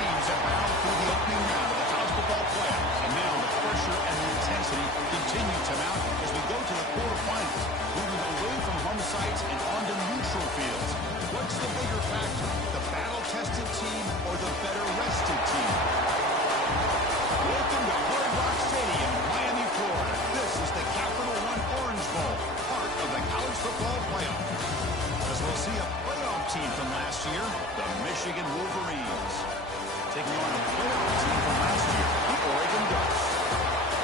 teams have battled through the opening round of the college football playoffs, and now the pressure and the intensity continue to mount as we go to the quarterfinals, moving away from home sites and onto neutral fields. What's the bigger factor, the battle-tested team or the better-rested team? Welcome to Hard Rock Stadium, Miami, Florida. This is the Capital One Orange Bowl, part of the college football playoff. As we'll see a playoff team from last year, the Michigan Wolverines, taking on a playoff team from last year, the Oregon Ducks.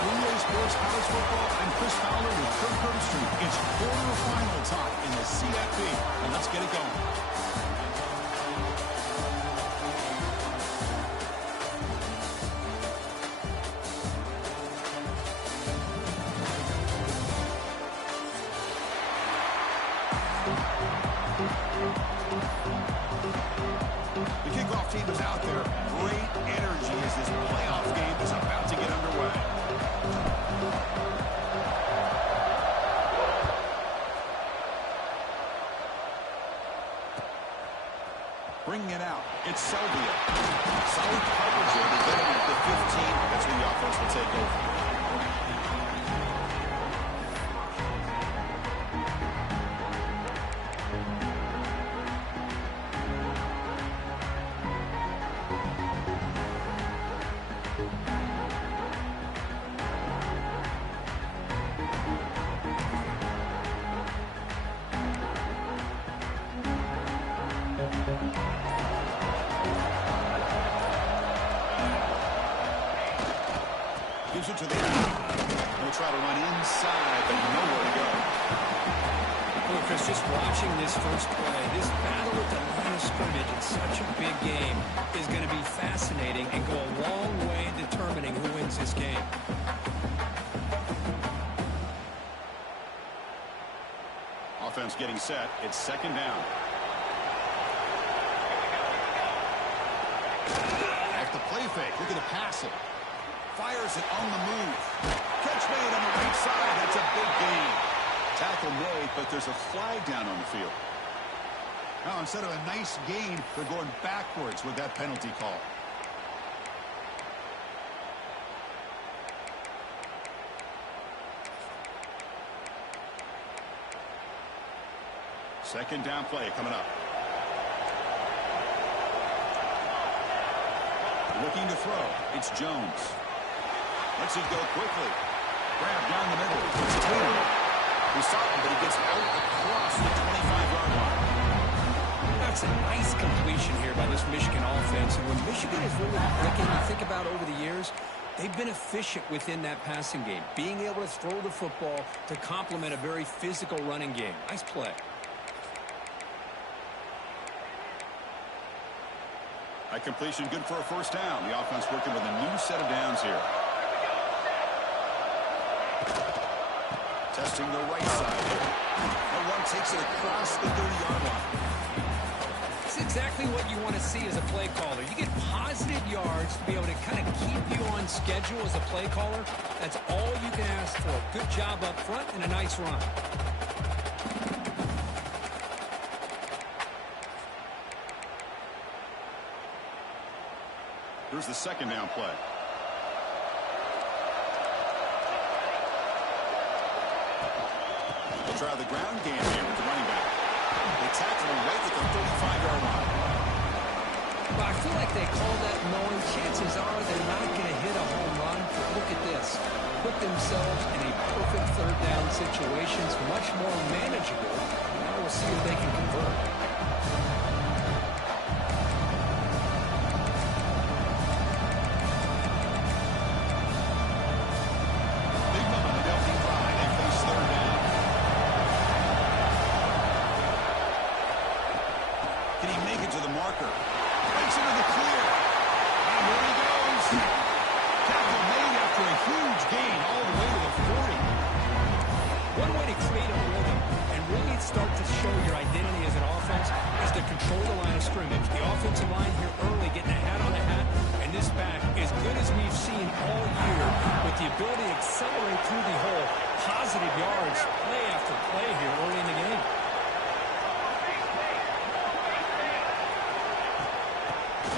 Blue Sports College Football, I'm Chris Fowler with Kirk Herbstreit. It's quarterfinal time in the CFP, and let's get it going. The kickoff team is out there. Great energy as this playoff game is about to get underway. Bringing it out, it's Selvia. Solid coverage there to get him at the 15. That's when the offense will take over. Gives it to the He'll try to run inside, but nowhere to go. Well, Chris, just watching this first play, this battle at the line of scrimmage in such a big game is going to be fascinating and go a long way in determining who wins this game. Offense getting set. It's second down. Off the play fake. Look at the passing. Fires it on the move. Catch made on the right side. That's a big gain. Tackle made, but there's a flag down on the field. Now, instead of a nice gain, they're going backwards with that penalty call. Second down play coming up. Looking to throw. It's Jones. Lets it go quickly. Grab down the middle. It's Taylor. We saw him, but he gets out across the 25-yard line. That's a nice completion here by this Michigan offense. And when Michigan is really clicking, you think about over the years, they've been efficient within that passing game, being able to throw the football to complement a very physical running game. Nice play. That completion good for a first down. The offense working with a new set of downs here. Testing the right side here. The one takes it across the 30-yard line. It's exactly what you want to see as a play caller. You get positive yards to be able to kind of keep you on schedule as a play caller. That's all you can ask for. Good job up front and a nice run. Here's the second down play. They'll try the ground game here with the running back. They tackle him right at the 35-yard line. Well, I feel like they call that knowing chances are they're not going to hit a home run. But look at this. Put themselves in a perfect third down situation. It's much more manageable. Now we'll see if they can convert.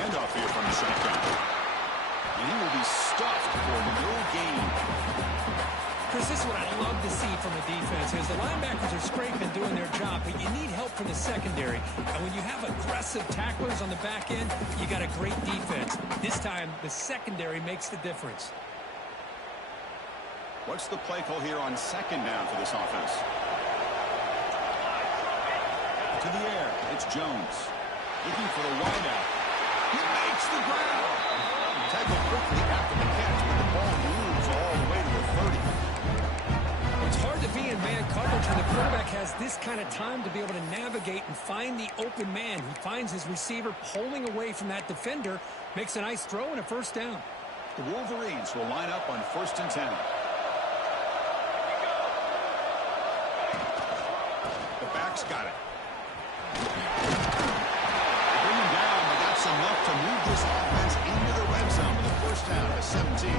handoff here from the shotgun. And he will be stuffed for no gain. Chris, this is what I love to see from a defense is the linebackers are scraping, doing their job, but you need help from the secondary. And when you have aggressive tacklers on the back end, you got a great defense. This time, the secondary makes the difference. What's the play call here on second down for this offense? To the air, it's Jones. Looking for the wideout. He makes the grab. Tackled quickly after the catch, but the ball moves all the way to the 30. It's hard to be in man coverage when the quarterback has this kind of time to be able to navigate and find the open man. He finds his receiver pulling away from that defender, makes a nice throw and a first down. The Wolverines will line up on 1st and 10. The back's got it. Bring him down, but that's enough to move this offense into the red zone with a first down at 17.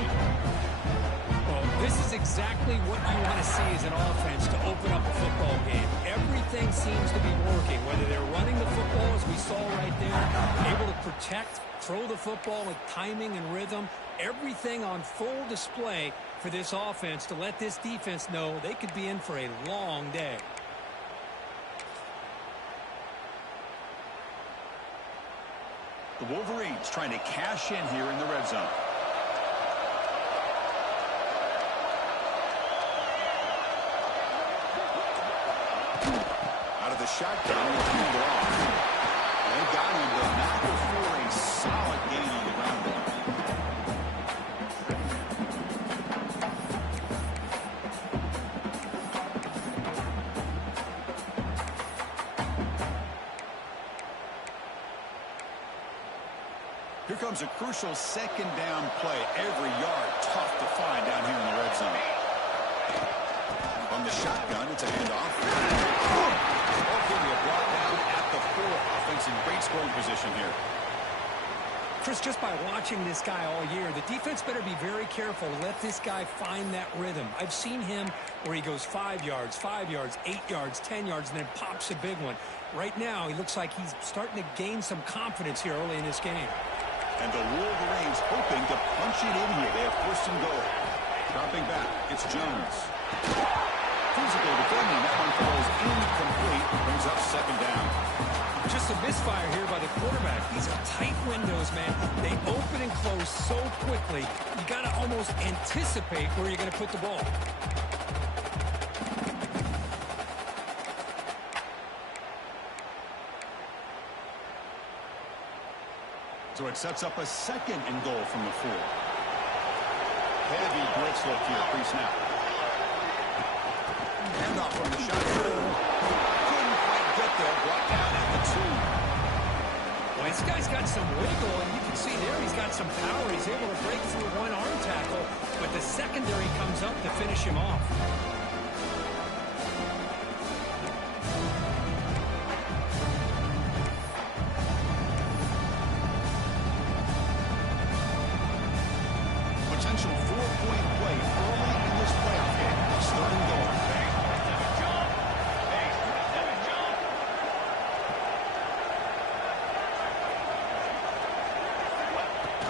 Well, this is exactly what you want to see as an offense to open up a football game. Everything seems to be working, whether they're running the football, as we saw right there, able to protect, throw the football with timing and rhythm, everything on full display for this offense to let this defense know they could be in for a long day. The Wolverines trying to cash in here in the red zone. Out of the shotgun, he'll hand it off. They got him, but not before a solid gain on the ground ball. Here comes a crucial second down play. Every yard tough to find down here in the red zone. From the shotgun, it's a handoff. Okay, brought down at the 4. Offense in great scoring position here. Chris, just by watching this guy all year, the defense better be very careful to let this guy find that rhythm. I've seen him where he goes 5 yards, 8 yards, 10 yards, and then pops a big one. Right now, he looks like he's starting to gain some confidence here early in this game. And the Wolverines hoping to punch it in here. They have 1st and goal. Dropping back, it's Jones. Physical defending. That one falls incomplete. Brings up 2nd down. Just a misfire here by the quarterback. These are tight windows, man. They open and close so quickly. You got to almost anticipate where you're going to put the ball. So it sets up a 2nd and goal from the 4. Heavy blitz look here, pre-snap. Handoff from the shotgun. Couldn't quite get there. Brought down at the 2. Well, this guy's got some wiggle, and you can see there he's got some power. He's able to break through one arm tackle, but the secondary comes up to finish him off. Potential 4-point play early in this playoff game. 3rd and goal.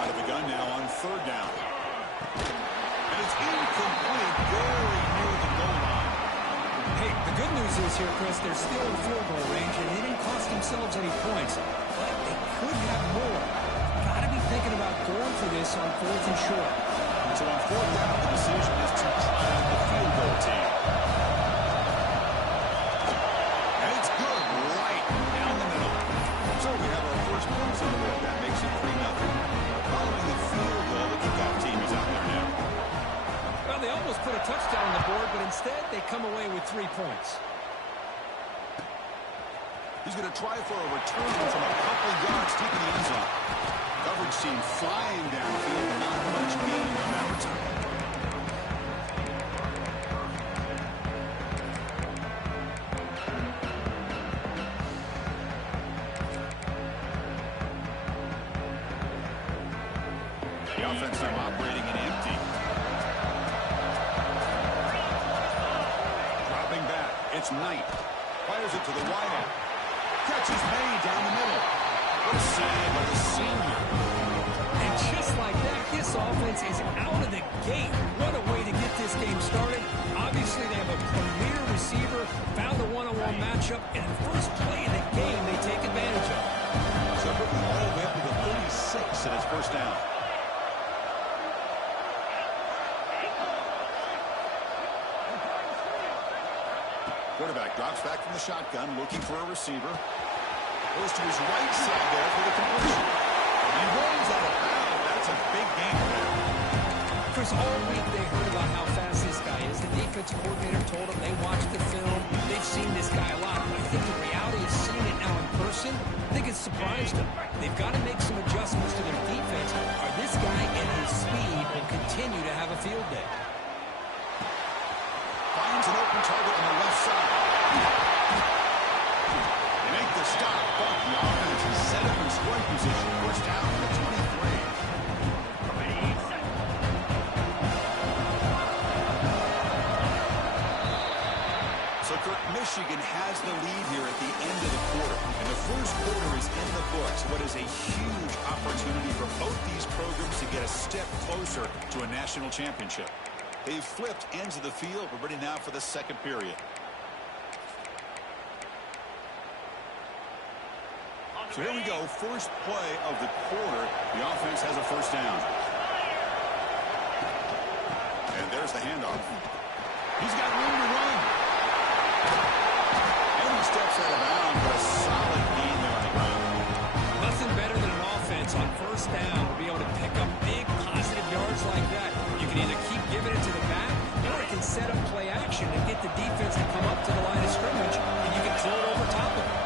Out of the gun now on 3rd down. And it's incomplete, very near the goal line. Hey, the good news is here, Chris, they're still in field goal range, and they didn't cost themselves any points, but they could have more. Got to be thinking about going for this on 4th and short. So on 4th down, the decision is to try the field goal team. And it's good, right down the middle. So we have our first points on the board. That makes it 3-0. Following the field goal, the kickoff team is out there now. Well, they almost put a touchdown on the board, but instead they come away with 3 points. He's going to try for a return from a couple yards deep in the end zone. Coverage team flying downfield, not much gain on that return. The offense time operating in empty. Dropping back, it's Knight. Fires it to the wideout. Catch is made down the middle. What a save by the senior. offense is out of the gate. What a way to get this game started. Obviously, they have a premier receiver, found a one-on-one matchup, and the first play of the game they take advantage of. So moving all the way up to the 36, and it's first down. Quarterback drops back from the shotgun, looking for a receiver. Goes to his right side there for the completion. And runs out of bounds. That's a big game for him. Chris, all week they heard about how fast this guy is. The defensive coordinator told them they watched the film. They've seen this guy a lot. But I think the reality of seeing it now in person, I think it's surprised them. They've got to make some adjustments to their defense, or this guy and his speed will continue to have a field day. Finds an open target on the left side. They make the stop, but the offense is set up in scoring position. First down to the 23. So Michigan has the lead here at the end of the quarter. And the first quarter is in the books. What is a huge opportunity for both these programs to get a step closer to a national championship. They've flipped ends of the field. We're ready now for the second period. So here we go. First play of the quarter. The offense has a first down. And there's the handoff. He's got room to run. And he steps out of bounds, but a solid gain there on the ground. Nothing better than an offense on first down to be able to pick up big positive yards like that. You can either keep giving it to the back, or it can set up play action and get the defense to come up to the line of scrimmage, and you can throw it over top of it.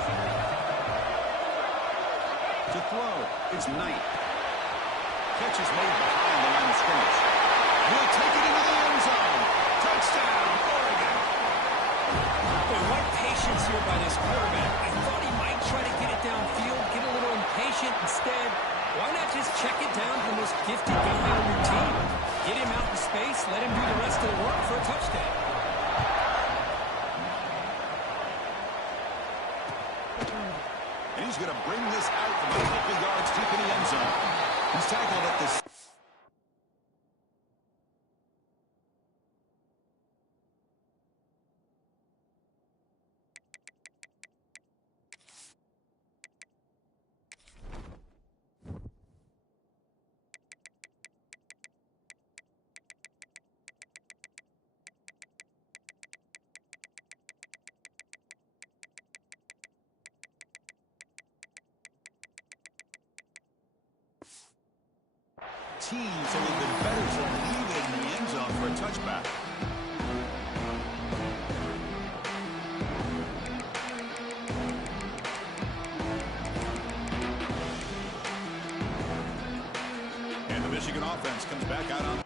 To throw, it's Knight. Catch is made behind the line of scrimmage. He'll take it into the end zone. Touchdown, Oregon. Boy, what patience here by this quarterback. I thought he might try to get it downfield, get a little impatient. Instead, why not just check it down to the most gifted guy on your team? Get him out in space, let him do the rest of the work for a touchdown. And he's going to bring this out from a couple yards deep in the end zone. He's tackled at this. Teams a little bit better to leave it in the end zone for a touchback. And the Michigan offense comes back out on.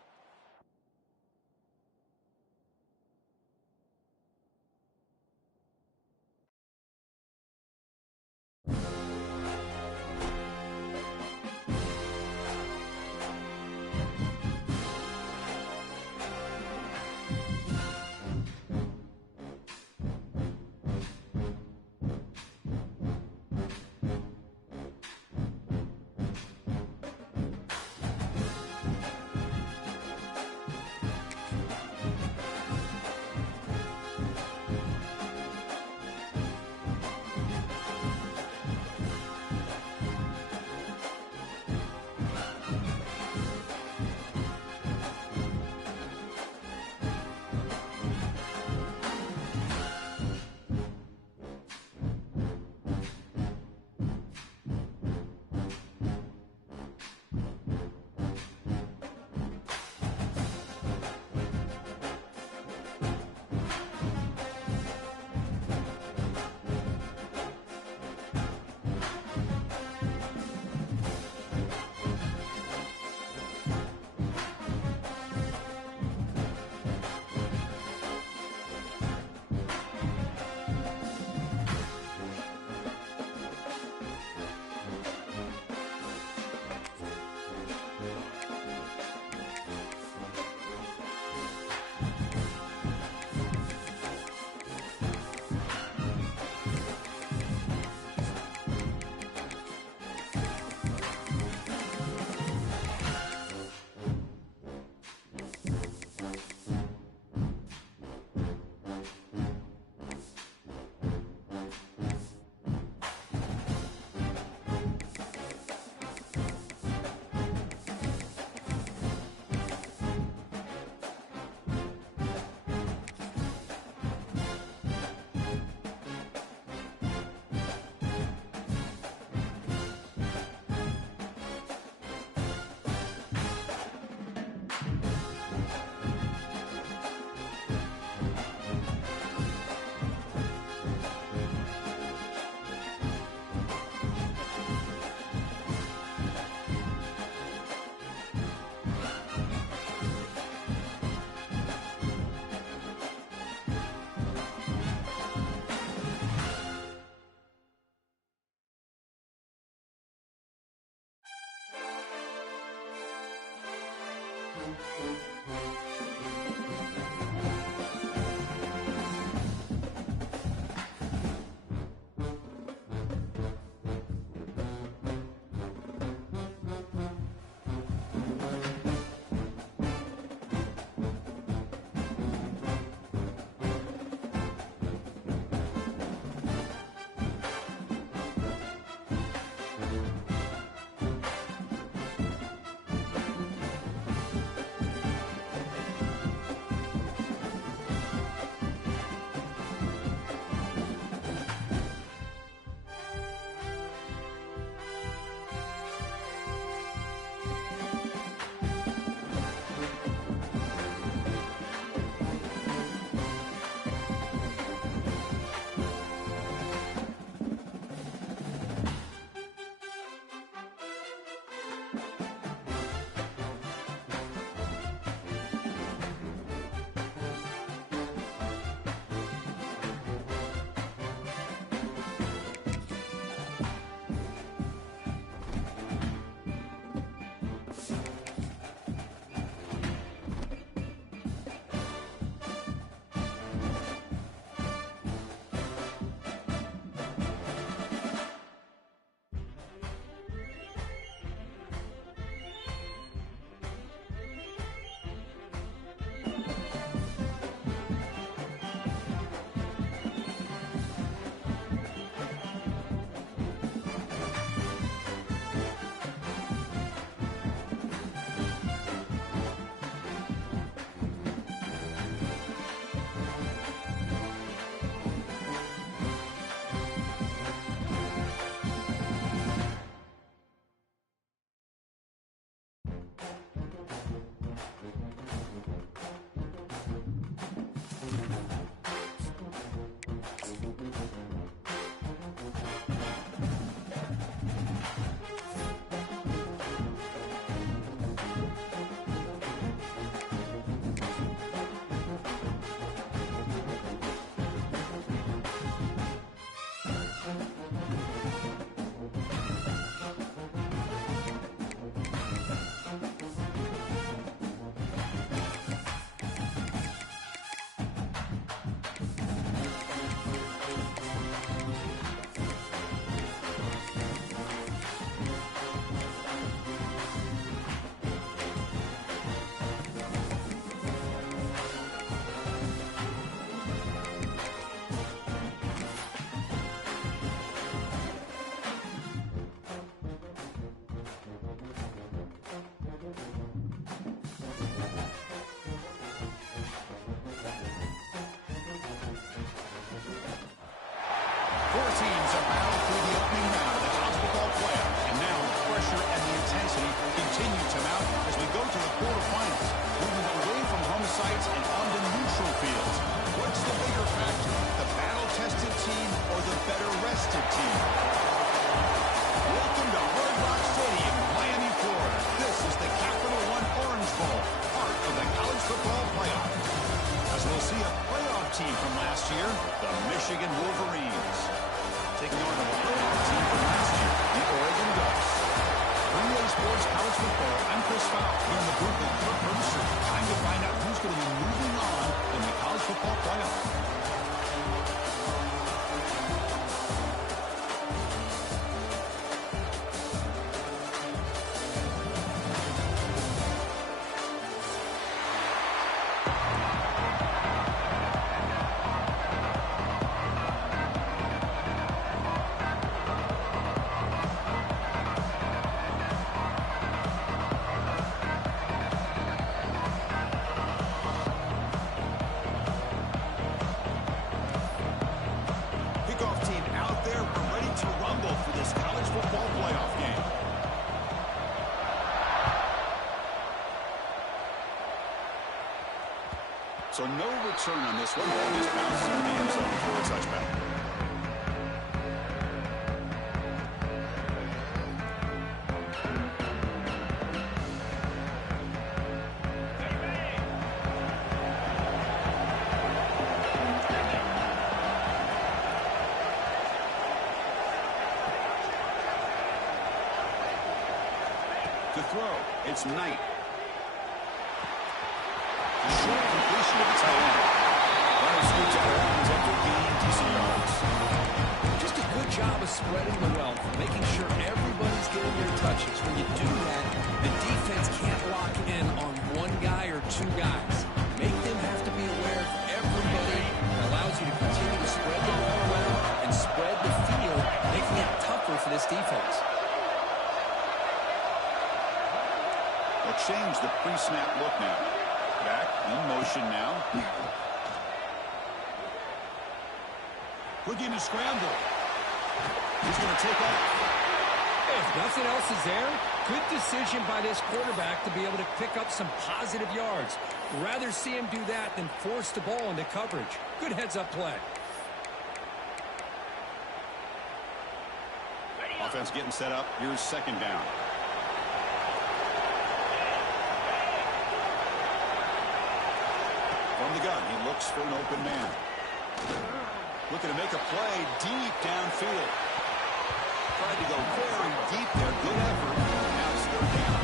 Four teams are battled through the opening round of the college football playoff. And now the pressure and the intensity continue to mount as we go to the quarterfinals. Moving away from home sites and onto neutral fields. What's the bigger factor? The battle-tested team or the better-rested team? Welcome to Hard Rock Stadium, Miami, Florida. This is the Capital One Orange Bowl, part of the college football playoff. As we'll see a playoff team from last year, the Michigan Wolverines. Taking on a playoff team from last year, the Oregon Ducks. For EA Sports College Football, I'm Chris Fowl here in the booth with Kirk Herbstreit. Time to find out who's going to be moving on in the college football playoff. So no return on this one. Ball just bounces in the end zone for a touchback. To throw, it's Knight. Short completion to the tight end. Runner scoots out of bounds after gaining decent yards. Just a good job of spreading the wealth, making sure everybody's getting their touches. When you do that, the defense can't lock in on one guy or two guys. Make them have to be aware of everybody. It allows you to continue to spread the ball around and spread the field, making it tougher for this defense. They'll change the pre-snap look now. Back in motion now. Looking to scramble. He's going to take off. If nothing else is there, good decision by this quarterback to be able to pick up some positive yards. Rather see him do that than force the ball into coverage. Good heads-up play. Offense getting set up. Here's second down. From the gun, he looks for an open man. Looking to make a play deep downfield. Tried to go very deep there. Good effort. Now it's third down.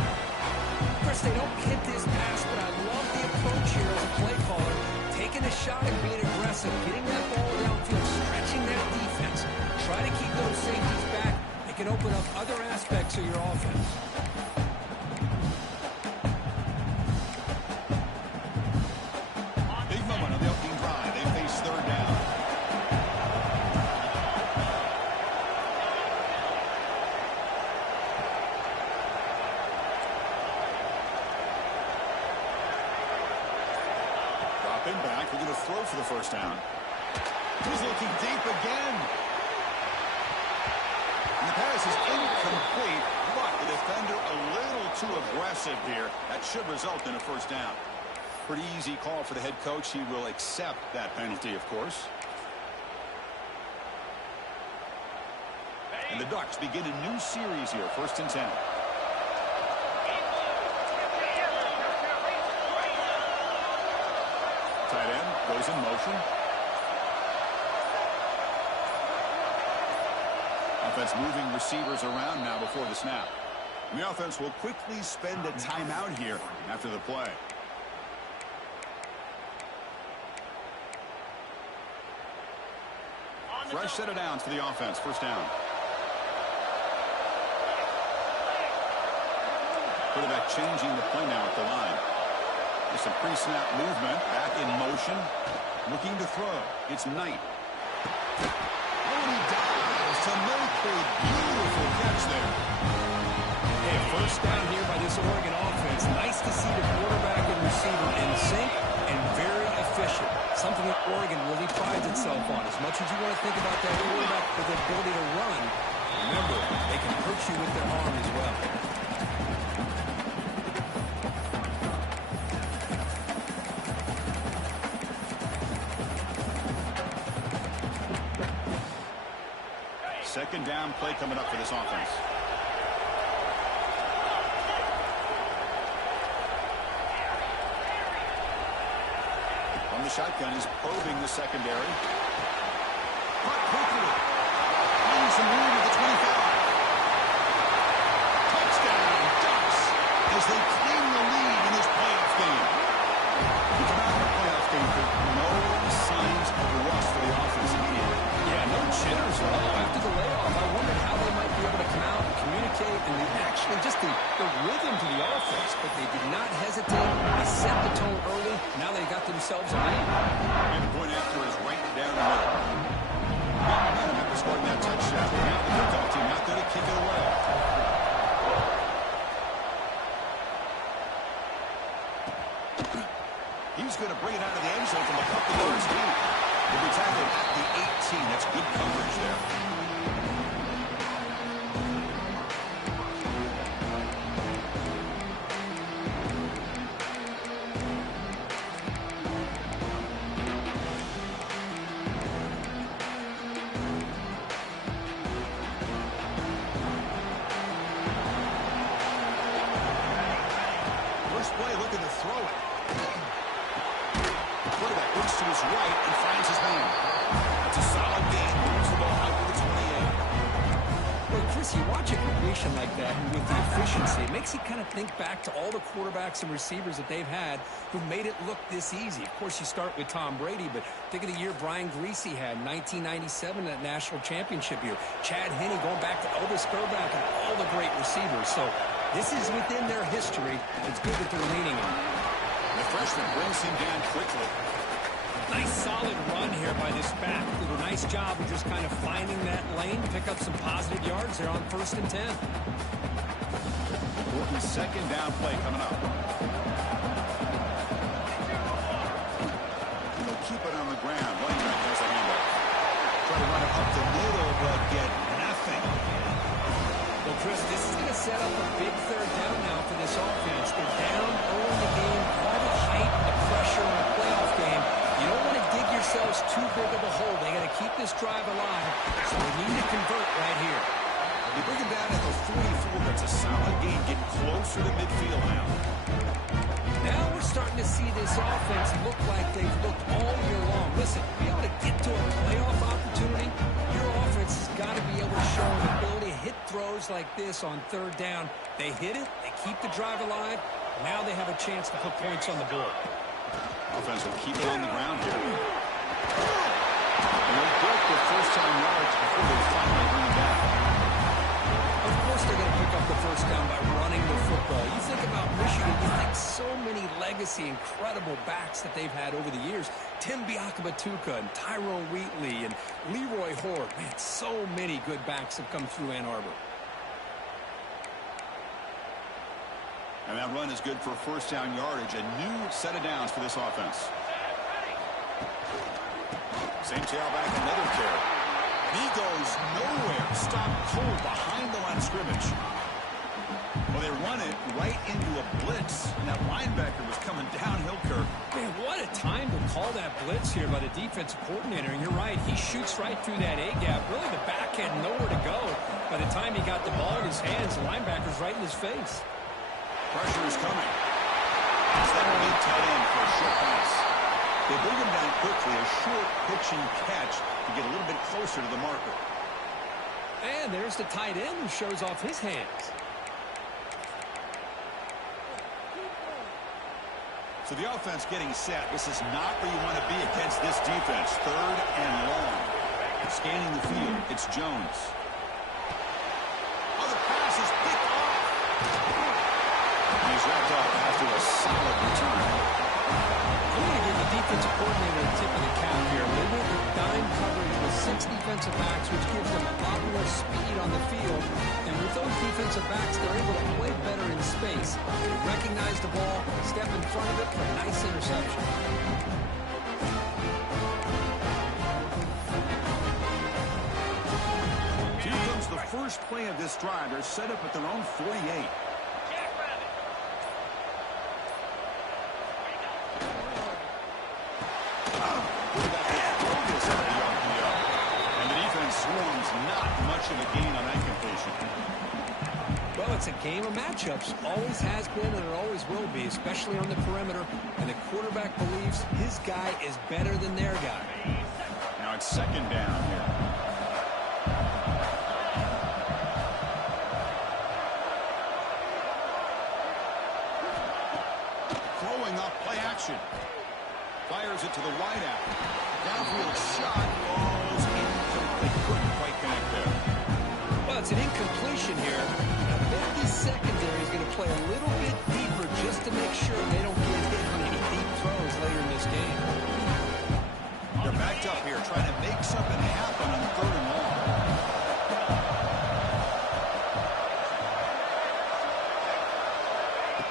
Chris, they don't hit this pass, but I love the approach here as a play caller. Taking a shot and being aggressive. Getting that ball downfield. Stretching that defense. Try to keep those safeties back. It can open up other aspects of your offense. Big moment on the opening drive. They face third down. Dropping back. We're going to throw for the first down. He's looking deep again. And the pass is incomplete. But the defender a little too aggressive here. That should result in a first down. Pretty easy call for the head coach. He will accept that penalty, of course. And the Ducks begin a new series here. 1st and 10. Tight end goes in motion. Offense moving receivers around now before the snap. And the offense will quickly spend a timeout here after the play. Fresh set of downs for the offense. First down. Quarterback changing the play now at the line. There's some pre-snap movement. Back in motion. Looking to throw. It's Knight. Oh, and he dives to make a beautiful catch there. Hey, first down here by this Oregon offense. Nice to see the quarterback and receiver in sync and very efficient. Something that Oregon really prides itself on. As much as you want to think about that quarterback with the ability to run, remember, they can hurt you with their arm as well. Second down play coming up for this offense. From the shotgun, he's probing the secondary. Caught quickly. Finding some room at the 25. Touchdown, Ducks, as they claim the lead in this playoff game. It's not a playoff game, but no signs of rust for the offense immediately. Yeah, no jitters at all after the layoff. I wondered how they might be able to come out and communicate and actually just the rhythm to the offense, but they did not hesitate. They set the tone early. Now they got themselves a lead. And the point after is right down the middle. Got momentum after scoring that touchdown. Now the kickoff team out there to kick it away. He's going to bring it out of the end zone from a couple yards deep. He'll be tackled at the 18. That's good coverage there. First play looking to throw it. Quarterback looks to his right and finds his man. It's a solid game. Moves the ball out to the 28. Well, Chris, Chris, you watch a completion like that, and with the efficiency, it makes you kind of think back to all the quarterbacks and receivers that they've had who made it look this easy. Of course, you start with Tom Brady, but think of the year Brian Griese had, 1997, that national championship year. Chad Henne going back to Elvis Grbac and all the great receivers. So this is within their history, and it's good that they're leaning on it. The freshman brings him down quickly. Nice solid run here by this back. Did a nice job of just kind of finding that lane, pick up some positive yards there on 1st and 10. Important second down play coming up. They'll keep it on the ground. Running back has a handoff. Try to run it up the middle, but get nothing. Well, Chris, this is going to set up a big 3rd down now for this offense. They're down early in the game, all the height and the pressure in a playoff game. You don't want to dig yourselves too big of a hole. They got to keep this drive alive, so they need to convert right here. You bring him down at the 44. That's a solid gain. Getting closer to midfield now. Now we're starting to see this offense look like they've looked all year long. Listen, to be able to get to a playoff opportunity, your offense has got to be able to show an ability to hit throws like this on 3rd down. They hit it, they keep the drive alive. Now they have a chance to put points on the board. Offense will keep it on the ground here. And they'll break their first time yards before they finally bring it back. Of course they're going to pick up the 1st down by running the football. You think about Michigan, you think so many legacy, incredible backs that they've had over the years. Tim Biakabatuka and Tyrone Wheatley and Leroy Horde. Man, so many good backs have come through Ann Arbor. And that run is good for 1st down yardage. A new set of downs for this offense. Same tailback, another carry. He goes nowhere. Stopped cold behind the line of scrimmage. Well, they run it right into a blitz. And that linebacker was coming downhill, Kirk. Man, what a time to call that blitz here by the defensive coordinator. And you're right, he shoots right through that A-gap. Really, the back had nowhere to go. By the time he got the ball in his hands, the linebacker's right in his face. Pressure is coming. It's that big tight end for a short pass. They bring him down quickly. A short pitching catch to get a little bit closer to the marker. And there's the tight end who shows off his hands. So the offense getting set. This is not where you want to be against this defense. 3rd and long. Scanning the field. It's Jones. Oh, the pass is picked off. He's wrapped up after a solid return. I'm going to give the defensive coordinator a tip of the cap here. They went with dime coverage with 6 defensive backs, which gives them a lot more speed on the field. And with those defensive backs, they're able to play better in space. They recognize the ball, step in front of it for a nice interception. Here comes the first play of this drive. They're set up at their own 48. Swarms, not much of a gain on that completion. Well, it's a game of matchups. Always has been and it always will be, especially on the perimeter. And the quarterback believes his guy is better than their guy. Now it's 2nd down here. Throwing up play action. Fires it to the wideout. Downfield shot. Balls incomplete. Couldn't quite connect there. Well, it's an incompletion here. I bet the secondary is going to play a little bit deeper just to make sure they don't get hit on any deep throws later in this game. They're backed up here trying to make something happen on 3rd and long.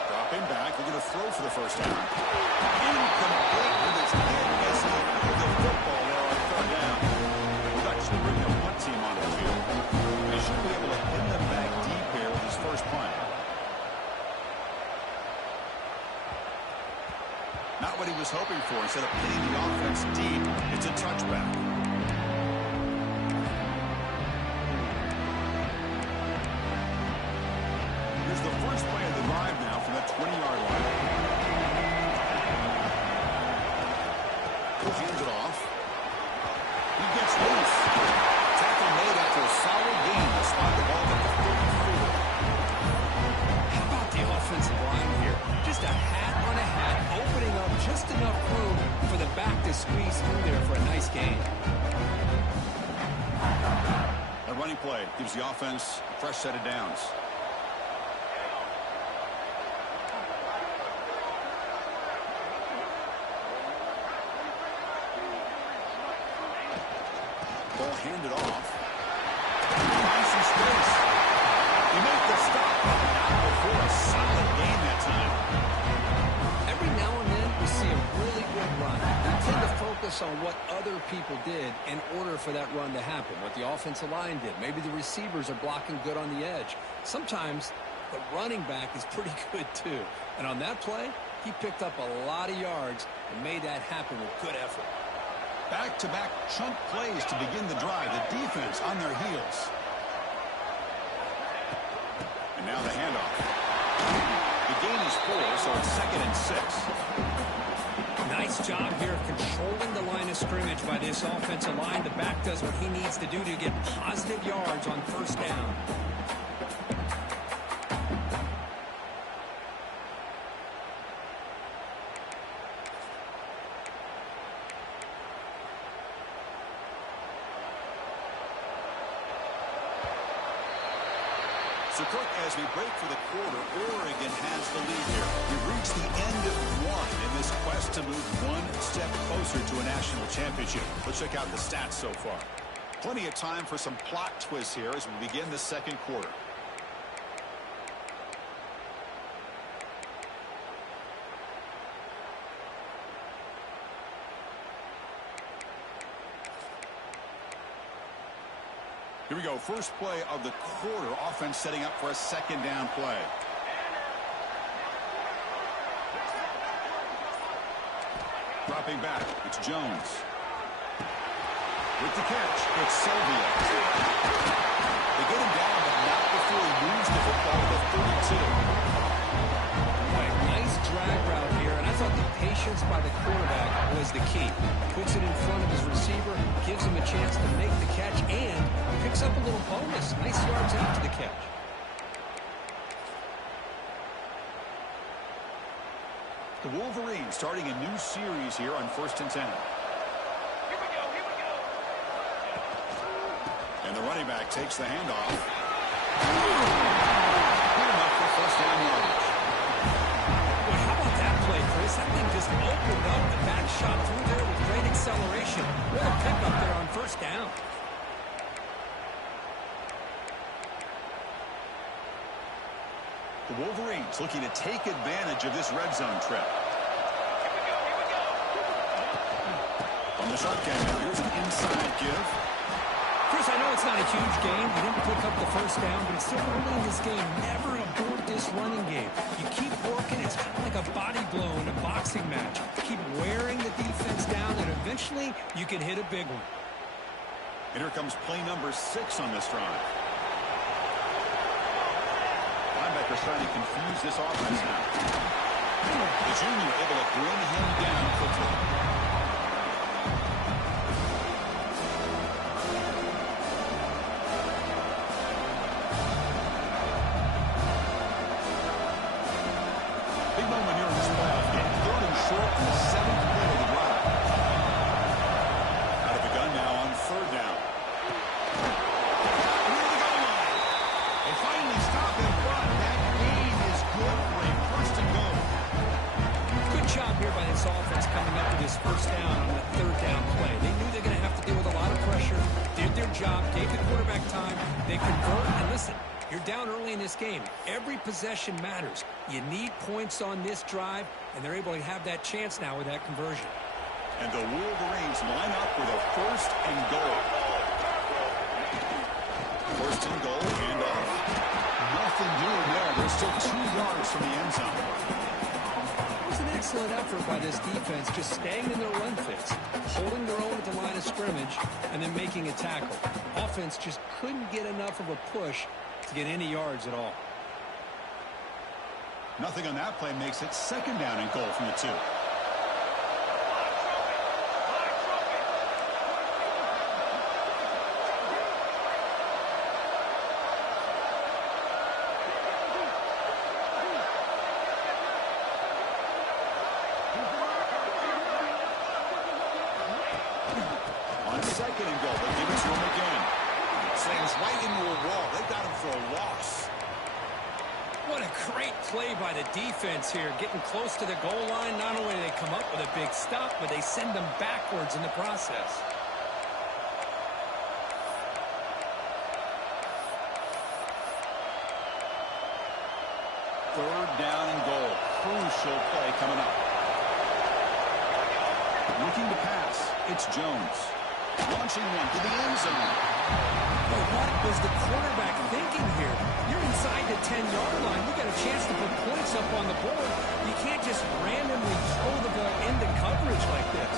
Dropping back. They're going to throw for the 1st down. Incomplete with his head missing the football there on 3rd down. He's actually bringing a punt team onto the field. He should be able to pin them back deep here with his first punt. Not what he was hoping for. Instead of pinning the offense deep, it's a touchback. Here's the first play of the drive now from that 20-yard line. He hands it off. He gets loose. Tackle made after a solid gain to spot the ball at the just enough room for the back to squeeze through there for a nice gain. A running play gives the offense a fresh set of downs. Ball handed off. Nice in space. He made the stop, but not before a solid gain that time. Every now and then we see a really good run. We tend to focus on what other people did in order for that run to happen, what the offensive line did. Maybe the receivers are blocking good on the edge. Sometimes the running back is pretty good too. And on that play, he picked up a lot of yards and made that happen with good effort. Back-to-back chunk plays to begin the drive. The defense on their heels. And now the handoff. The gain is 4, so it's 2nd and 6. Nice job here of controlling the line of scrimmage by this offensive line. The back does what he needs to do to get positive yards on first down. So, Cook, as we break for the quarter, Oregon has the lead here. We've reached the end of one in this quest to move one step closer to a national championship. Let's check out the stats so far. Plenty of time for some plot twists here as we begin the second quarter. Here we go. First play of the quarter. Offense setting up for a second down play. Dropping back. It's Jones. With the catch, it's Sylvia. They get him down, but not before he moves the football to the 32. Nice drag route here, and I thought the patience by the quarterback was the key. Puts it in front of his receiver, gives him a chance to make the catch, and picks up a little bonus. Nice yards after the catch. The Wolverines starting a new series here on 1st and 10. Here we go. And the running back takes the handoff. Good enough for first down yardage. Well, how about that play, Chris? That thing just opened up. The back shot through there with great acceleration. What a pickup there on first down. The Wolverines looking to take advantage of this red zone trip. Here we go. From the shotgun, here's an inside give. Chris, I know it's not a huge game. You didn't pick up the first down, but it's still early in this game. Never abort this running game. You keep working. It's kind of like a body blow in a boxing match. Keep wearing the defense down, and eventually you can hit a big one. And here comes play number 6 on this drive. Linebackers trying to confuse this offense now. The junior able to bring him down quickly. Big moment here in this playoff game. 3rd and short in the 7th play of the drive. Out of the gun now on 3rd down. Near the goal line. They finally stop in front. That gain is good for a first and goal. Good job here by this offense coming up with this first down on the 3rd down play. They knew they're going to have to deal with a lot of pressure, did their job, gave the quarterback time. They convert, and listen, you're down early in this game. Every possession matters. You need points on this drive, and they're able to have that chance now with that conversion. And the Wolverines line up with a first and goal. First and goal, handoff. Nothing doing there. They're still 2 yards from the end zone. It was an excellent effort by this defense, just staying in their run fits, holding their own at the line of scrimmage, and then making a tackle. Offense just couldn't get enough of a push to get any yards at all. Nothing on that play makes it 2nd down and goal from the 2. second and goal. They'll give it to him again. Slams right into a wall. They got him for a loss. What a great play by the defense here. Getting close to the goal line, not only do they come up with a big stop, but they send them backwards in the process. Third down and goal. Crucial play coming up. Looking to pass. It's Jones. Launching one to the end zone. But what was the quarterback thinking here? You're inside the 10-yard line. You got a chance to put points up on the board. You can't just randomly throw the ball into coverage like this.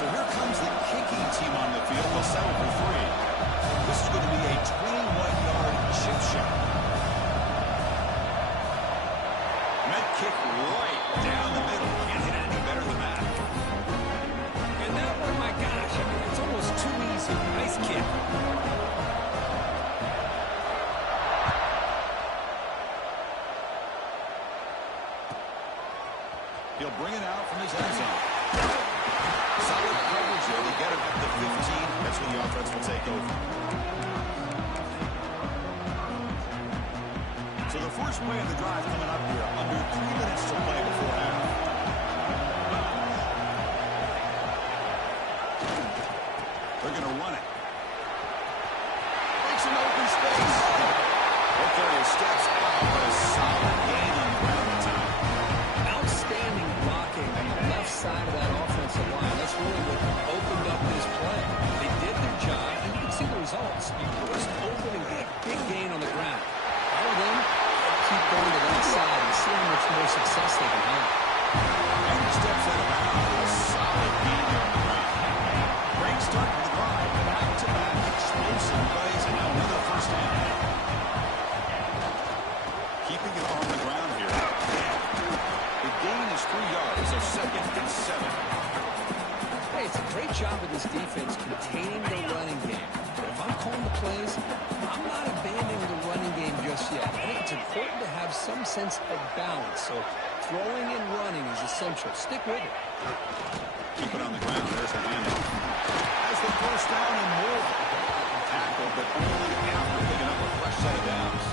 So here comes the kicking team on the field. They'll settle for 3. This is going to be a 21-yard chip shot. Met kick right down the middle. Can't hit any better than that. And that one, my gosh, I mean, it's almost too easy. Nice kick. He'll bring it out from his end zone. Solid coverage there. They get it at the 15. That's when the offense will take over. So the first play of the drive coming up here. Under 3 minutes to play before half. They're going to run it. Makes an open space. Hopefully steps out, but a solid gain on the ground in time. Outstanding blocking on the left side of that offensive line. That's really what opened up this play. They did their job, and you can see the results. You burst open and get a big gain on the ground. All of them keep going to that side and see how much more success they can have. And he steps out of bounds with a solid gain on the ground. Great start to the drive. Back-to-back explosive plays, and now another first down. Keeping it on the ground here. The gain is 3 yards, so 2nd and 7. Hey, it's a great job of this defense containing the running game. But if I'm calling the plays, I'm not abandoning the running game just yet. I think it's important to have some sense of balance. So throwing and running is essential. Stick with it. Keep it on the ground. There's the handoff. Has the first down and more. Tackle, but only after picking up a fresh set of downs.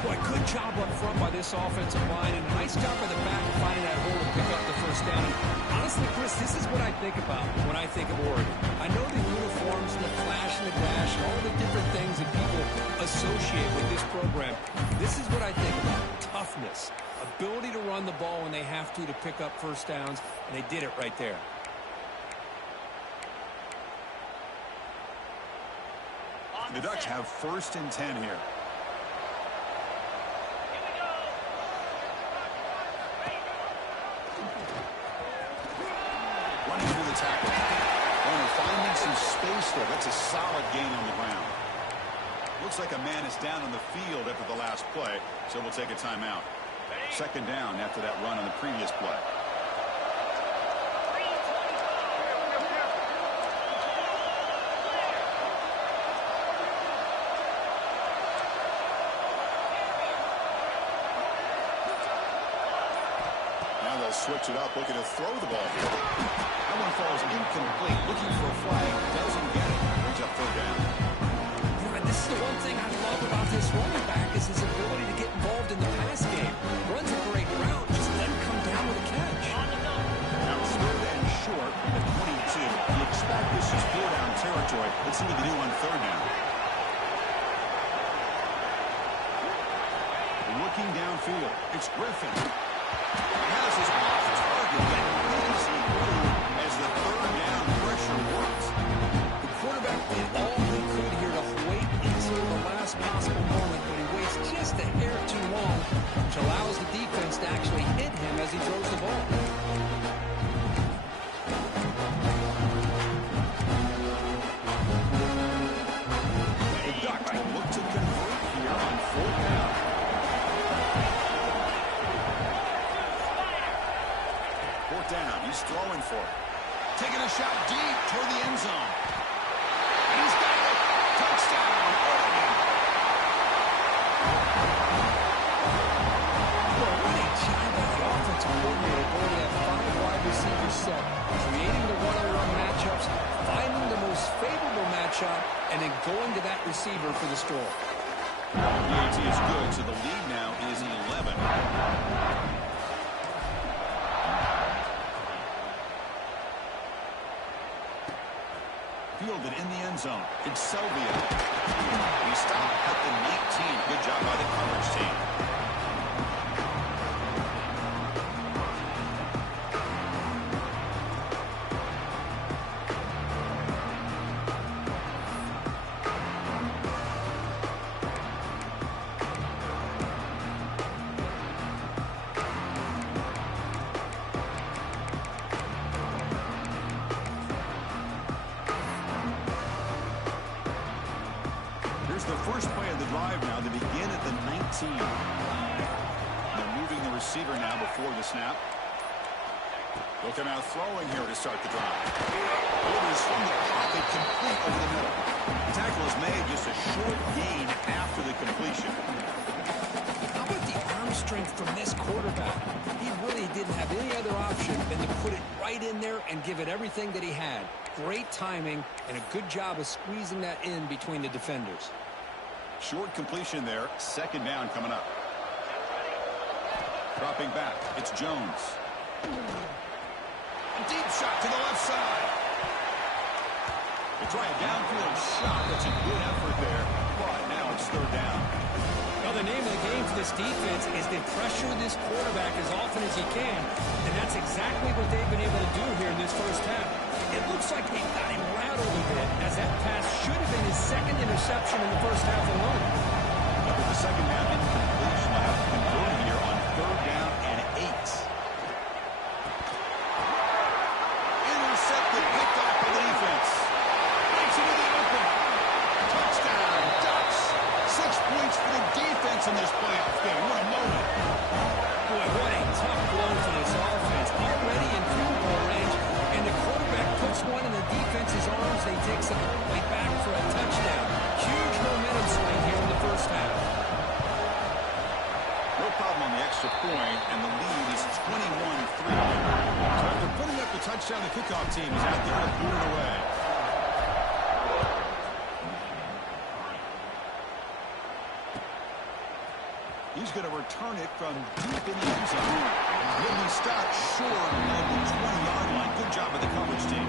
Boy, good job up front by this offensive line, and a nice job by the back of finding that hole to pick up the first down. And honestly, Chris, this is what I think about when I think of Oregon. I know the uniforms and the flash and the dash and all the different things that people associate with this program. This is what I think about. Toughness, ability to run the ball when they have to pick up first downs, and they did it right there. The Ducks have 1st and 10 here. Running through the tackle. Oh, finding some space there. That's a solid gain on the ground. Looks like a man is down on the field after the last play, so we'll take a timeout. 2nd down after that run on the previous play. Now they'll switch it up, looking to throw the ball here. That one falls incomplete. Looking for a flag, doesn't get it. Brings up 3rd down. This is the one thing I love about this running back is his ability to get involved in the pass game. Runs a great route, just doesn't come down with a catch. Now smooth and short at 22. You expect this is 4-down territory. Let's see what they do on 3rd down. Looking downfield, it's Griffin. Has his off target yet easy as the 3rd down pressure works. The quarterback did all he could here to wait until the last possible moment, but he waits just a hair too long, which allows the defense to actually hit him as he throws the ball. The Ducks look to convert here on 4th down. 4th down, he's throwing for it. Taking a shot deep toward the end zone. He's got it. Touchdown, Oregon. Well, what a job by the offensive coordinator going to have 5 wide receivers set, creating the one-on-one matchups, finding the receiver for the score. PAT is good, so the lead now is 11. Fielded in the end zone. It's Selvia. He stopped at the 19. Good job by the coverage team. The first play of the drive now to begin at the 19. They're moving the receiver now before the snap. They'll come out throwing here to start the drive. Orders from the pocket, complete over the middle. The tackle is made, just a short gain after the completion. How about the arm strength from this quarterback? He really didn't have any other option than to put it right in there and give it everything that he had. Great timing and a good job of squeezing that in between the defenders. Short completion there. Second down coming up. Dropping back. It's Jones. A deep shot to the left side. They try a downfield shot. That's a good effort there. But now it's third down. Well, the name of the game for this defense is to pressure this quarterback as often as you can. And that's exactly what they've been able to do here in this first half. It looks like they've got him rattled a bit, as that pass should have been his second interception in the first half alone. But with the second down incompletion, they'll have to convert here on third down and 8. Intercepted, picked off by the defense. Breaks into the open. Touchdown, Ducks. 6 points for the defense in this playoff game. What a moment. Boy, what a tough blow for this offense. Already in field goal range, and the quarterback puts one in the defense's arms. They takes it all the way back for a touchdown. Huge momentum swing here in the first half. No problem on the extra point, and the lead is 21-3. So after putting up the touchdown, the kickoff team is out there to boot it away. He's going to return it from deep in the end zone. He'll be stopped short of the 20-yard line. Good job by the coverage team.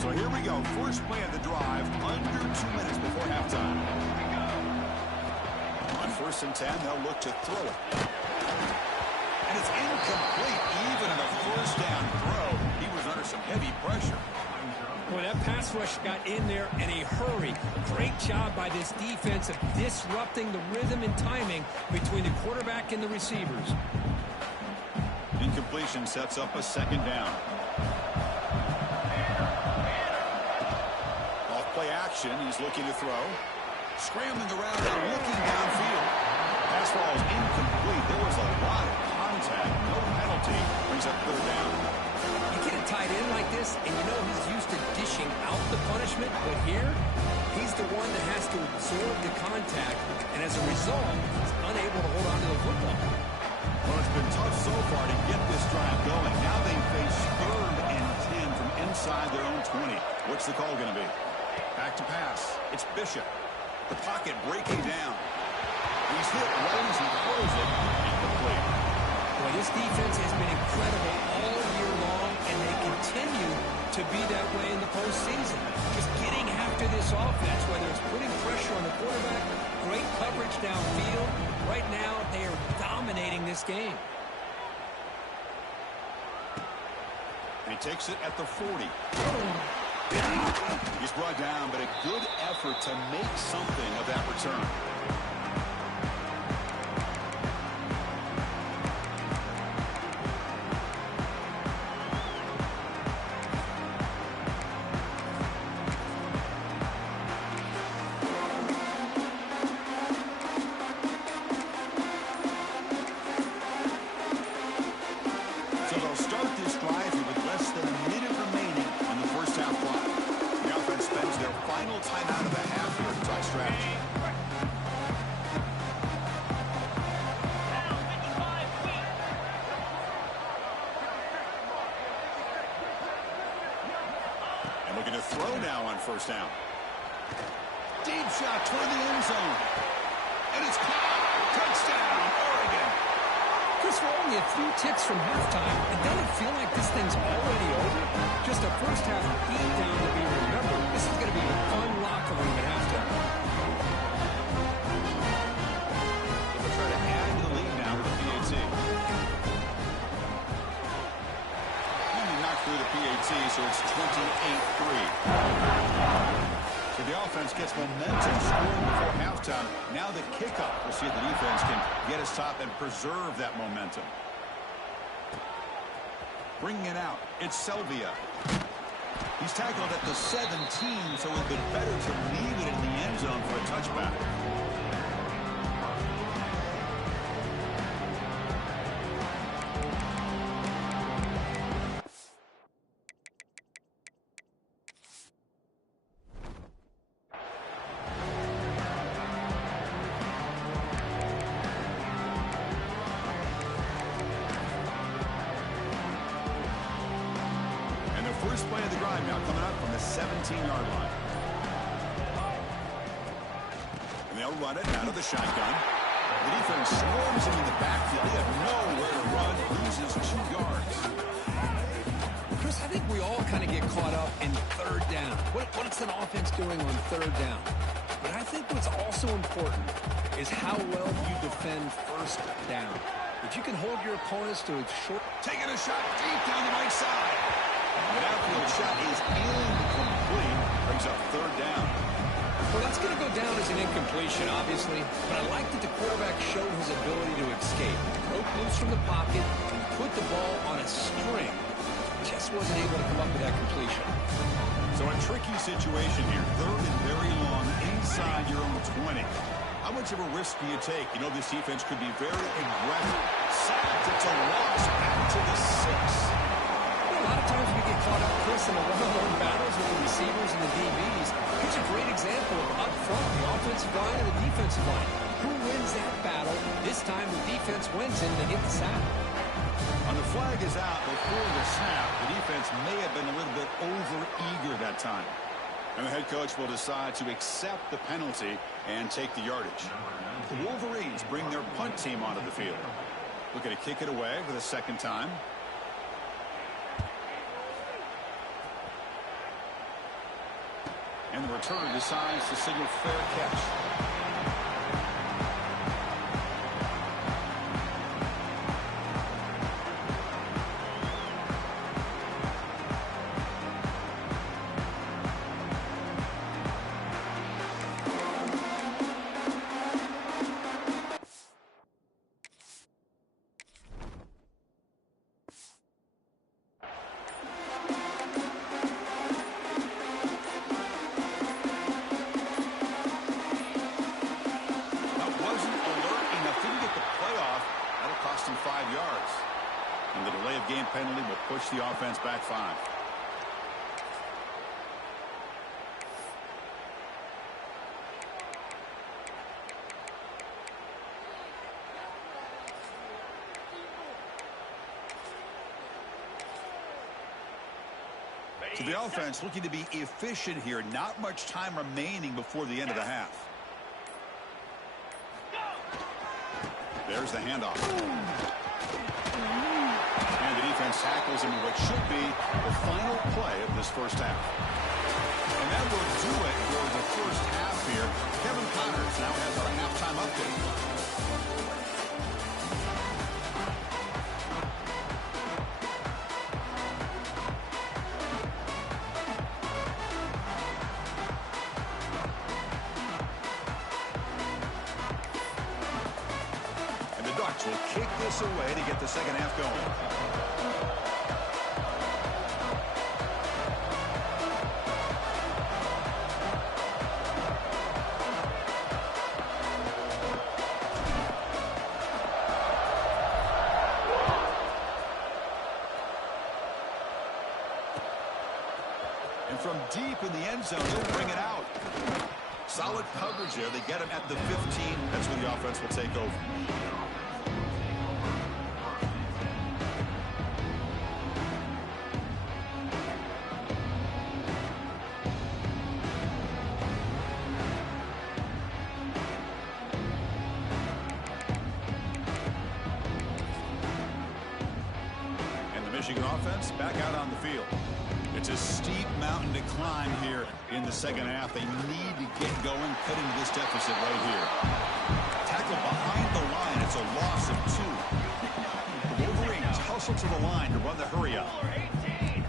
So here we go. First play of the drive, under 2 minutes before halftime. On 1st and 10, they'll look to throw it. And it's incomplete, even on a first down throw. He was under some heavy pressure. Boy, that pass rush got in there in a hurry. Great job by this defense of disrupting the rhythm and timing between the quarterback and the receivers. Incompletion sets up a second down. Off play action, he's looking to throw. Scrambling around and looking downfield. Pass ball is incomplete. There was a lot of contact. No penalty. Brings up third down. You get a tight end like this, and you know he's used to dishing out the punishment, but here, he's the one that has to absorb the contact, and as a result, he's unable to hold on to the football. Well, it's been tough so far to get this drive going. Now they face 3rd and 10 from inside their own 20. What's the call going to be? Back to pass. It's Bishop. The pocket breaking down. He's hit right as he throws it at the plate. Well, this defense has been incredible all year long, and they continue to be that way in the postseason. Just getting after this offense, whether it's putting pressure on the quarterback, great coverage downfield. Right now, they are dominating this game. And he takes it at the 40. He's brought down, but a good effort to make something of that return. So they'll start this drive here with less than a minute remaining on the first half clock. The offense spends their final timeout of the half here at Duck Strategy. And looking to throw now on first down. Deep shot toward the end zone. And it's caught. Touchdown, Oregon. Chris, we're only a few ticks from halftime, and doesn't it feel like this thing's already over? Just a first half beat down to be remembered. This is going to be a fun locker room at halftime. They'll try to add to the lead now with the PAT. And he knocked through the PAT, so it's 28-3. So the offense gets momentum scoring before halftime. Now the kickoff. We'll see if the defense can get his top and preserve that momentum. Bringing it out, it's Selvia. He's tackled at the 17, so it would have been better to leave it in the end zone for a touchback. First play of the drive now coming up from the 17-yard line. And they'll run it out of the shotgun. The defense swarms him in the backfield. He had nowhere to run. Loses 2 yards. Chris, I think we all kind of get caught up in third down. What's an offense doing on third down? But I think what's also important is how well you defend first down. If you can hold your opponents to a short... Taking a shot deep down the right side. The outfield shot is incomplete. Brings up third down. Well, that's going to go down as an incompletion, obviously. But I like that the quarterback showed his ability to escape. Broke loose from the pocket and put the ball on a string. Just wasn't able to come up with that completion. So a tricky situation here. Third and very long inside your own 20. How much of a risk do you take? You know this defense could be very aggressive. Sacked. It's a loss. Back to the 6. A lot of times we get caught up, Chris, in the one-on-one battles with the receivers and the DBs. Here's a great example of up front, the offensive line and the defensive line. Who wins that battle? This time the defense wins and they get the sack. On the flag is out before the snap. The defense may have been a little bit over-eager that time. And the head coach will decide to accept the penalty and take the yardage. The Wolverines bring their punt team onto the field. Looking to kick it away for the second time. And the return decides to signal fair catch. Him 5 yards. And the delay of game penalty will push the offense back 5. So the offense looking to be efficient here. Not much time remaining before the end of the half. There's the handoff. And the defense tackles him in what should be the final play of this first half. And that will do it for the first half here. Kevin Connors now has our halftime update. Will kick this away to get the second half going. And And from deep in the end zone, he'll bring it out. Solid coverage there. They get him at the 15. That's where the offense will take over. Michigan offense back out on the field. It's a steep mountain to climb here in the second half. They need to get going, cutting this deficit right here. Tackle behind the line. It's a loss of 2. The Wolverines hustle to the line to run the hurry up.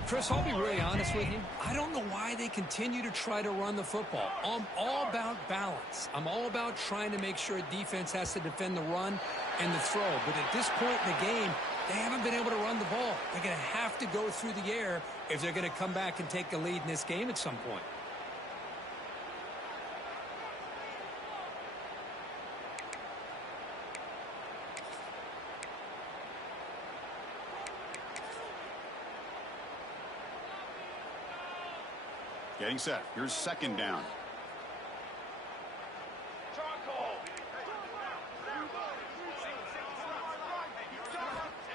Chris, I'll be really honest with you. I don't know why they continue to try to run the football. I'm all about balance. I'm all about trying to make sure a defense has to defend the run and the throw. But at this point in the game, they haven't been able to run the ball. They're going to have to go through the air if they're going to come back and take a lead in this game at some point. Getting set. Here's second down.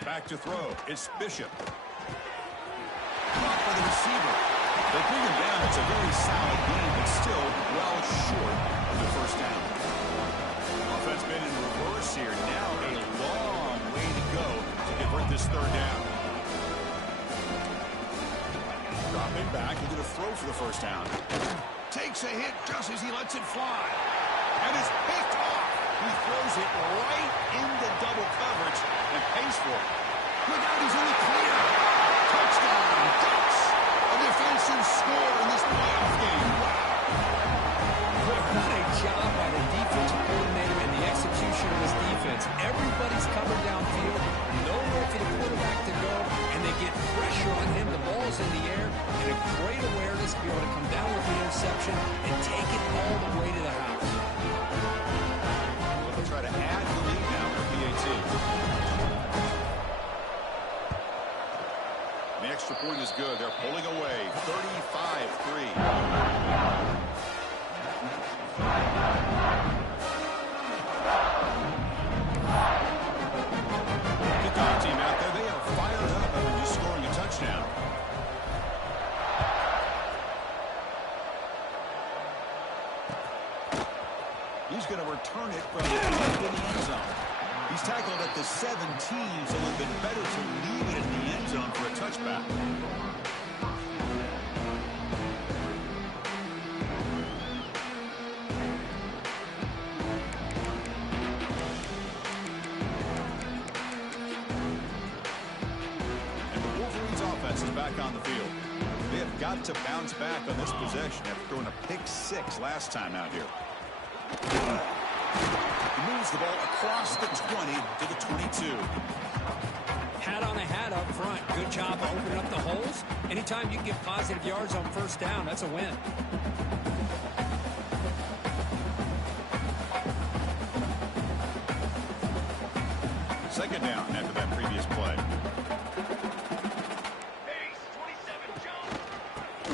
Back to throw. It's Bishop. Blocked by the receiver. They bring him down. It's a very solid game, but still well short of the first down. Offense been in reverse here. Now a long way to go to convert this third down. Dropping back. He's going to throw for the first down. Takes a hit just as he lets it fly. And it's picked off. He throws it right into double coverage and pays for it. Look out, he's in the clear. Touchdown, Ducks. A defensive score in this playoff game. Wow. What a job by the defensive coordinator and the execution of his defense. Everybody's covered downfield, nowhere for the quarterback to go, and they get pressure on him. The ball's in the air, and a great awareness to be able to come down with the interception and take it all the way to the house. They'll try to add the lead now for PAT. The extra point is good. They're pulling away. 35-3. Kickoff team out there. They are fired up after just scoring a touchdown. He's going to return it from the end zone. He's tackled at the 17, so it would have been better to leave it in the end zone for a touchback. And the Wolverines offense is back on the field. They have got to bounce back on this possession after throwing a pick-6 last time out here. He moves the ball across the 20 to the 22. Hat on a hat up front. Good job of opening up the holes. Anytime you can get positive yards on first down, that's a win. Second down after that previous play.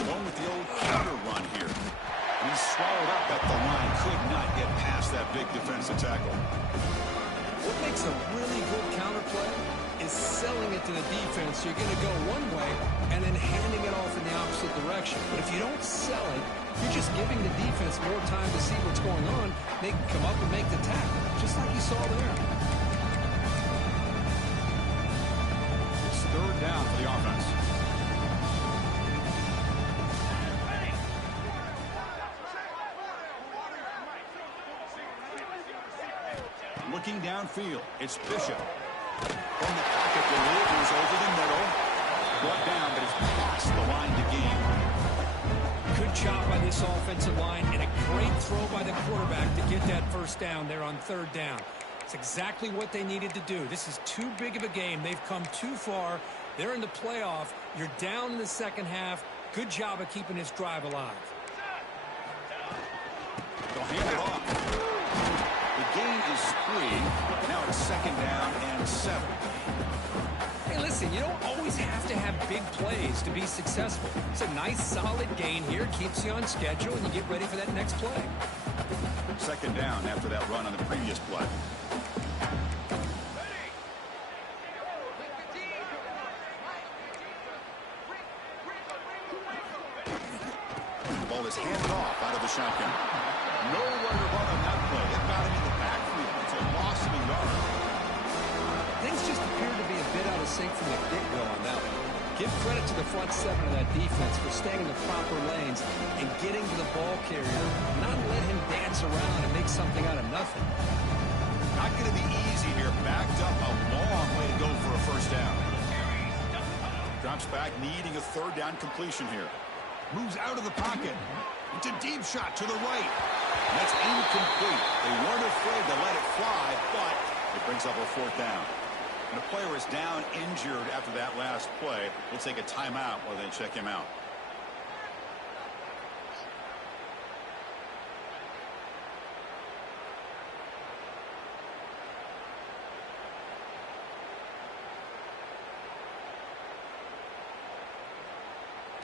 Going with the old counter run here. He's swallowed up at the line. Could not get past that big defensive tackle. What makes a really good counter play is selling it to the defense. You're going to go one way and then handing it off in the opposite direction. But if you don't sell it, you're just giving the defense more time to see what's going on. They can come up and make the tackle, just like you saw there. It's third down for the offense. Looking downfield, it's Bishop. From the pocket, delivers over the middle. Brought down, but it's past the line to gain. Good job by this offensive line and a great throw by the quarterback to get that first down there on third down. It's exactly what they needed to do. This is too big of a game. They've come too far. They're in the playoff. You're down in the second half. Good job of keeping this drive alive. They'll hand it off. The gain is 3. Now it's second down and 7. Hey, listen, you don't always have to have big plays to be successful. It's a nice, solid gain here. Keeps you on schedule, and you get ready for that next play. Second down after that run on the previous play. The ball is handed off out of the shotgun. Nowhere to run on that play. It got him in the backfield. It's a loss of a yard. Things just appear to be a bit out of sync from the get-go on that one. Give credit to the front seven of that defense for staying in the proper lanes and getting to the ball carrier, not let him dance around and make something out of nothing. Not going to be easy here. Backed up a long way to go for a first down. Drops back, needing a third down completion here. Moves out of the pocket. It's a deep shot to the right. That's incomplete. They weren't afraid to let it fly, but it brings up a fourth down. And a player is down injured after that last play. We'll take a timeout while they check him out.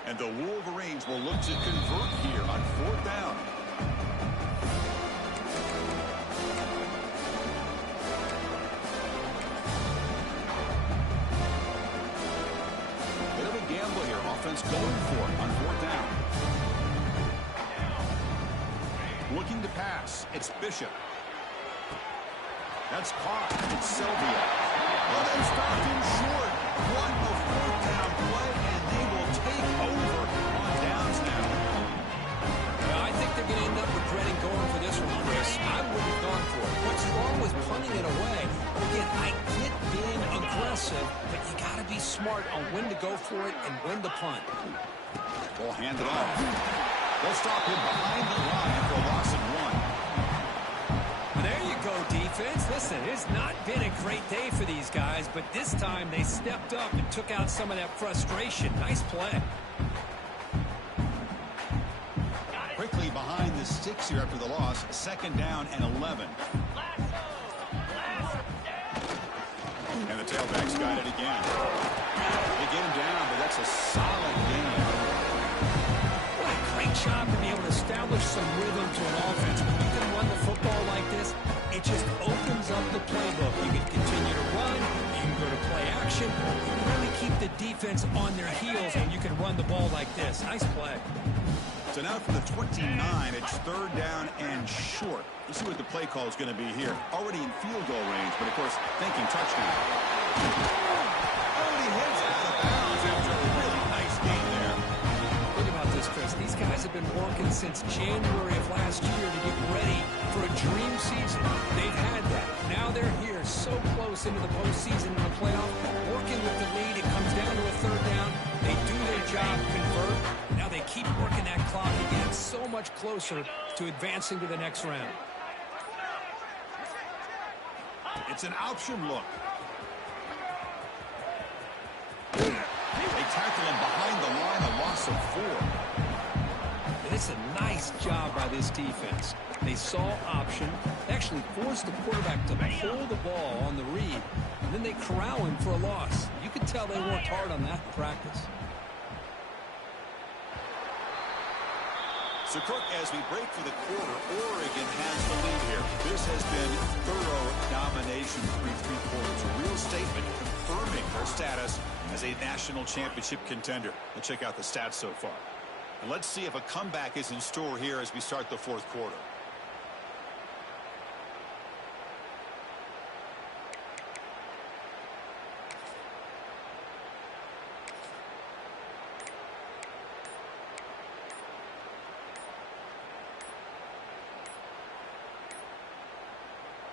And the Wolverines will look to convert here on fourth down. Bit of a gamble here. Offense going for it on fourth down. Looking to pass. It's Bishop. That's caught. It's Sylvia. Well, they stopped him short. One of fourth down play, and they will take over on downs now. Well, I think they're going to end up regretting going for this one, Chris. I wouldn't have gone for it. What's wrong with punting it away? Again, I get being aggressive, but you got to be smart on when to go for it and when to punt. Ball handed off. They'll stop him behind the line for a loss of one. There you go, defense. Listen, it's not been a great day for these guys, but this time they stepped up and took out some of that frustration. Nice play. Quickly behind the sticks here after the loss. Second down and 11. And the tailback's got it again. They get him down, but that's a solid game. What a great job to be able to establish some rhythm to an offense. When you can run the football like this, it just opens up the playbook. You can continue to run. You can go to play action. You can really keep the defense on their heels when you can run the ball like this. Nice play. So now from the 29, it's third down and short. Let's see what the play call is going to be here. Already in field goal range, but of course, thinking touchdown. Already hits out of bounds after a really nice game there. Think about this, Chris. These guys have been working since January of last year to get ready for a dream season. They've had that. Now they're here so close into the postseason and the playoff. Working with the lead, it comes down to a third down. They do their job, convert. Now they keep working that clock again, so much closer to advancing to the next round. It's an option look. They tackle him behind the line, a loss of 4. And it's a nice job by this defense. They saw option, actually forced the quarterback to pull the ball on the read, and then they corral him for a loss. You can tell they worked hard on that in practice. So, Kirk, as we break for the quarter, Oregon has the lead here. This has been thorough domination through 3 quarters. A real statement confirming their status as a national championship contender. Let's check out the stats so far. And let's see if a comeback is in store here as we start the fourth quarter.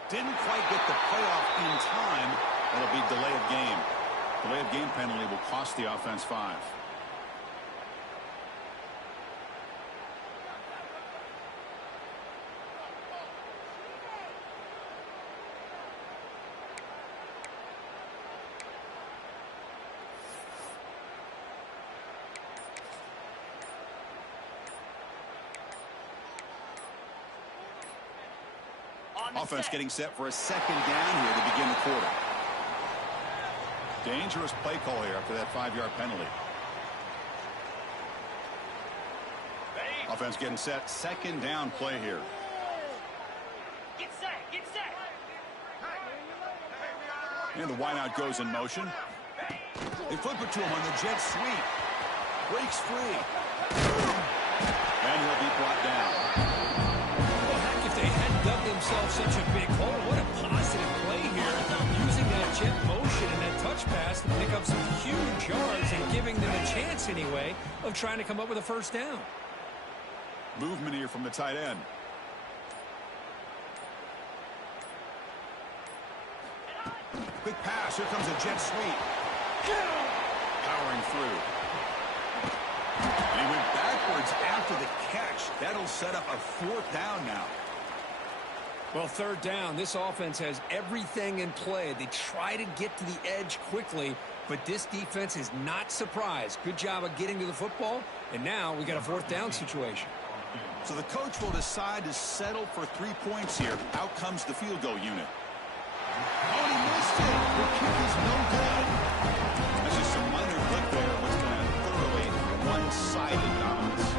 Didn't quite get the playoff in time. That'll be delay of game. Delay of game penalty will cost the offense 5. Offense getting set for a second down here to begin the quarter. Dangerous play call here after that 5-yard penalty. Offense getting set. Second down play here. Get set, get set. And the wideout goes in motion. They flip it to him on the jet sweep. Breaks free. And he'll be brought down. Well, heck, if they hadn't dug themselves such a big hole, what a positive play here. Using that jet motion and that touch pass to pick up some huge yards and giving them a chance anyway of trying to come up with a first down. Movement here from the tight end. Quick pass. Here comes a jet sweep. Powering through. And he went backwards after the catch. That'll set up a 4th down now. Well, 3rd down, this offense has everything in play. They try to get to the edge quickly, but this defense is not surprised. Good job of getting to the football, and now we got a 4th down situation. So the coach will decide to settle for 3 points here. Out comes the field goal unit. Oh, he missed it. The kick is no good. That's just some minor blip there. What's been a thoroughly one-sided dominance.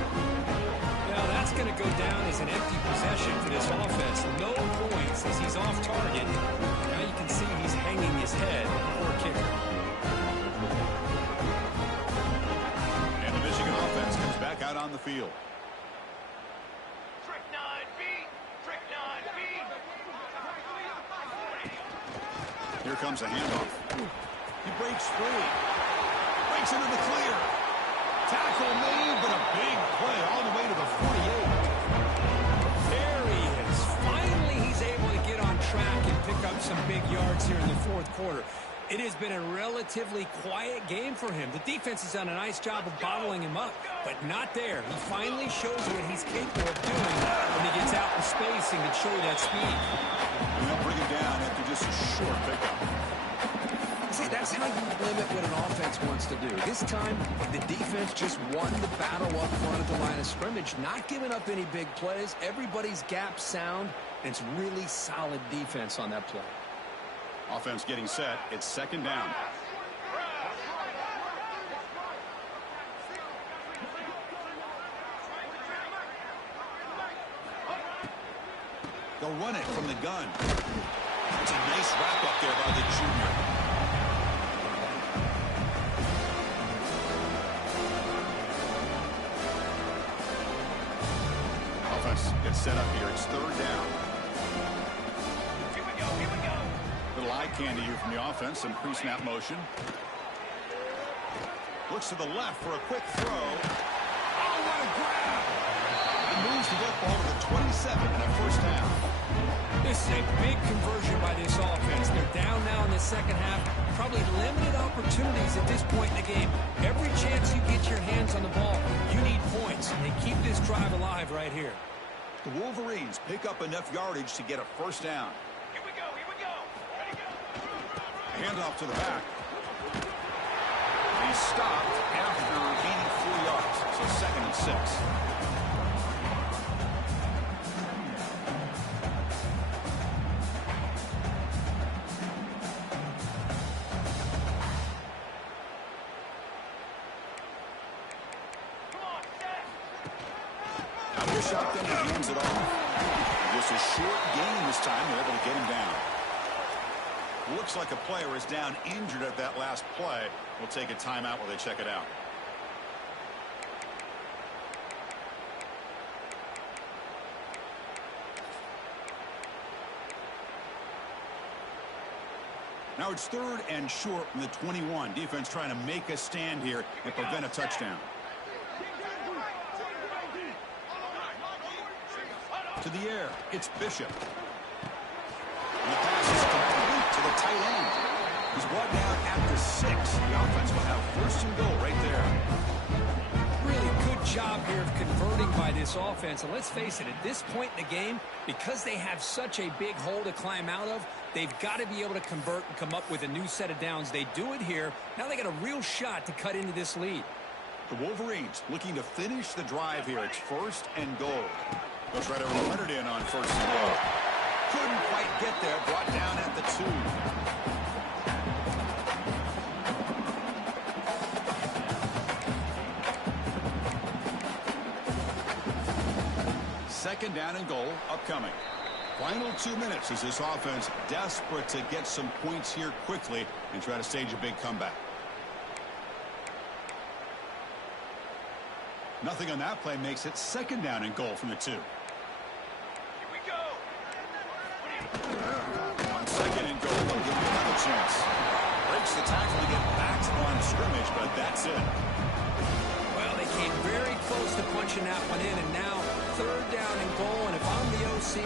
Now that's going to go down as an empty possession for this offense. No points as he's off target. Now you can see he's hanging his head. Poor kicker. And the Michigan offense comes back out on the field. Here comes a handoff. He breaks free. Breaks into the clear. Tackle made, but a big play all the way to the 48. There he is. Finally, he's able to get on track and pick up some big yards here in the 4th quarter. It has been a relatively quiet game for him. The defense has done a nice job of bottling him up, but not there. He finally shows what he's capable of doing when he gets out in space and can show you that speed. And they'll bring him down after just a short pickup. See, that's how you limit what an offense wants to do. This time, the defense just won the battle up front at the line of scrimmage, not giving up any big plays. Everybody's gap sound, and it's really solid defense on that play. Offense getting set. It's 2nd down. They'll run it from the gun. It's a nice wrap up there by the junior. Offense gets set up here. It's 3rd down. Here we go, here we go. Little eye candy here from the offense. Some pre-snap motion. Looks to the left for a quick throw. Oh, what a grab! He moves the football to the 27 and a 1st down. This is a big conversion by this offense. They're down now in the 2nd half. Probably limited opportunities at this point in the game. Every chance you get your hands on the ball, you need points. And they keep this drive alive right here. The Wolverines pick up enough yardage to get a 1st down. Here we go, here we go. Ready, go. Handoff to the back. He stopped after gaining 4 yards. So 2nd and 6. Shotgun hands it off. Just a short gain this time. They're able to get him down. Looks like a player is down injured at that last play. We'll take a timeout while they check it out. Now it's 3rd and short from the 21. Defense trying to make a stand here and prevent a touchdown. To the air, it's Bishop. And the pass is complete to the tight end. He's brought down after 6. The offense will have 1st and goal right there. Really good job here of converting by this offense. And let's face it, at this point in the game, because they have such a big hole to climb out of, they've got to be able to convert and come up with a new set of downs. They do it here. Now they got a real shot to cut into this lead. The Wolverines looking to finish the drive here. It's 1st and goal. They'll try to run it in on 1st and goal. Couldn't quite get there. Brought down at the 2. Second down and goal upcoming. Final 2 minutes as this offense desperate to get some points here quickly and try to stage a big comeback. Nothing on that play makes it second down and goal from the 2. Here we go. On second and goal, they'll give him another chance. Breaks the tackle to get back to the line of scrimmage, but that's it. Well, they came very close to punching that one in, and now third down and goal. And if I'm the OC,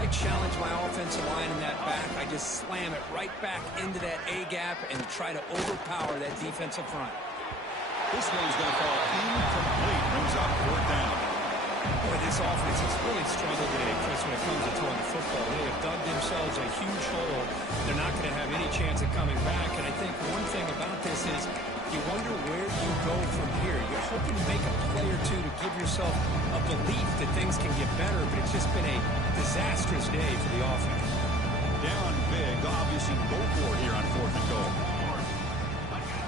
I challenge my offensive line in that back. I just slam it right back into that A-gap and try to overpower that defensive front. This one's going to fall incomplete. Brings up fourth down. Boy, this offense has really struggled today, Chris, when it comes to throwing the football. They have dug themselves a huge hole. They're not going to have any chance of coming back. And I think one thing about this is you wonder where you go from here. You're hoping to make a play or two to give yourself a belief that things can get better, but it's just been a disastrous day for the offense. Down big. Obviously go for it here on fourth and goal.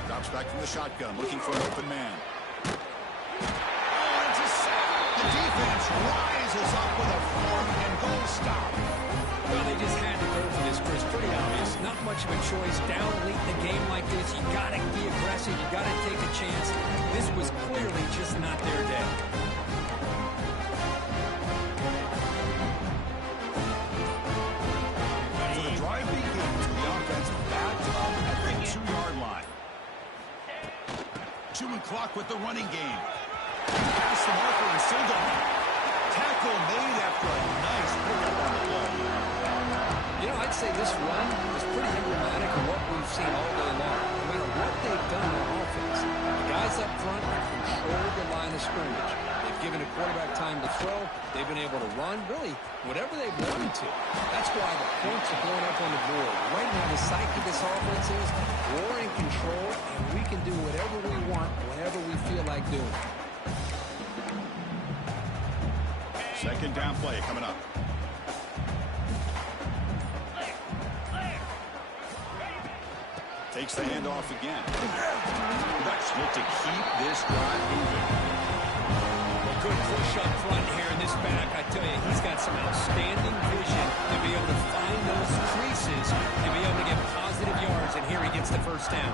Drops back from the shotgun, looking for an open man. Oh, it's a sack. The defense rises up with a fourth and goal stop. Well, they just had to go for this, Chris. Pretty obvious. Not much of a choice. Down late in the game like this, you got to be aggressive. You got to take a chance. This was clearly just not their day. So the drive begins with the offense backed up at the 2-yard line. Chewing clock with the running game. Pass the marker and still going. Tackle made after a nice pickup on the play. You know, I'd say this run is pretty emblematic of what we've seen all day long. No matter what they've done on offense, the guys up front have controlled the line of scrimmage. They've given a quarterback time to throw. They've been able to run, really, whatever they've wanted to. That's why the points are going up on the board. Right now, the psyche of this offense is we're in control, and we can do whatever we want, whenever we feel like doing. Second down play coming up. Takes the handoff again. Let's look to keep this drive moving. Good push up front here in this back. I tell you, he's got some outstanding vision to be able to find those creases, to be able to get positive yards, and here he gets the first down.